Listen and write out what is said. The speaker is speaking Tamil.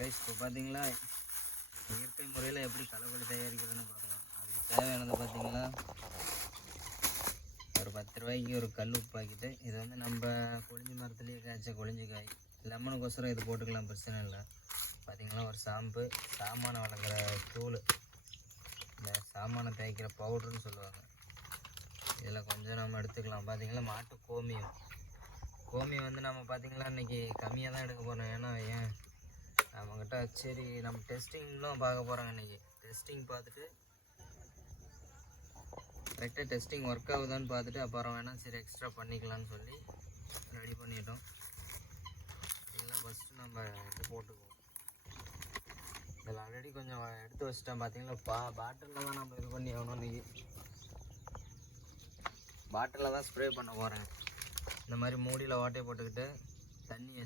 ரைஸ் இப்போ பார்த்தீங்களா இயற்கை முறையில் எப்படி களைக்கொல்லி தயாரிக்கிறதுன்னு பார்க்கலாம். அதுக்கு தேவையானது பார்த்தீங்களா ஒரு 10 ரூபாய்க்கு ஒரு கல் உப்பு பாக்கிட்டு. இது வந்து நம்ம கொழிஞ்சி மரத்துலேயே காய்ச்ச கொழிஞ்சி காய். லெமனுக்கோசரம் இது போட்டுக்கலாம், பிரச்சனை இல்லை. பார்த்திங்களா ஒரு சாமானை வளர்க்குற தூள், இந்த சாமானை தேய்க்கிற பவுடர்னு சொல்லுவாங்க. இதில் கொஞ்சம் நம்ம எடுத்துக்கலாம். பார்த்திங்களா மாட்டு கோமியம் வந்து நம்ம பார்த்திங்களா இன்றைக்கி கம்மியாக தான் எடுக்க போகிறோம். ஏன்னா நம்மக்கிட்ட சரி நம்ம டெஸ்டிங்லாம் பார்க்க போகிறாங்க. இன்றைக்கி டெஸ்டிங் பார்த்துட்டு கரெக்டாக டெஸ்டிங் ஒர்க் ஆகுதான்னு பார்த்துட்டு அப்புறம் வேணால் சரி எக்ஸ்ட்ரா பண்ணிக்கலான்னு சொல்லி ரெடி பண்ணிட்டோம். இதெல்லாம் ஃபஸ்ட்டு நம்ம இது போட்டுக்குவோம். இதில் ஆல்ரெடி கொஞ்சம் எடுத்து வச்சிட்டேன். பார்த்தீங்களா பாட்டிலில் தான் நம்ம இது பண்ணி ஆகணும். இன்றைக்கி பாட்டிலில் தான் ஸ்ப்ரே பண்ண போகிறேன். இந்த மாதிரி மூடியில் ஓட்டையை போட்டுக்கிட்டு தண்ணியை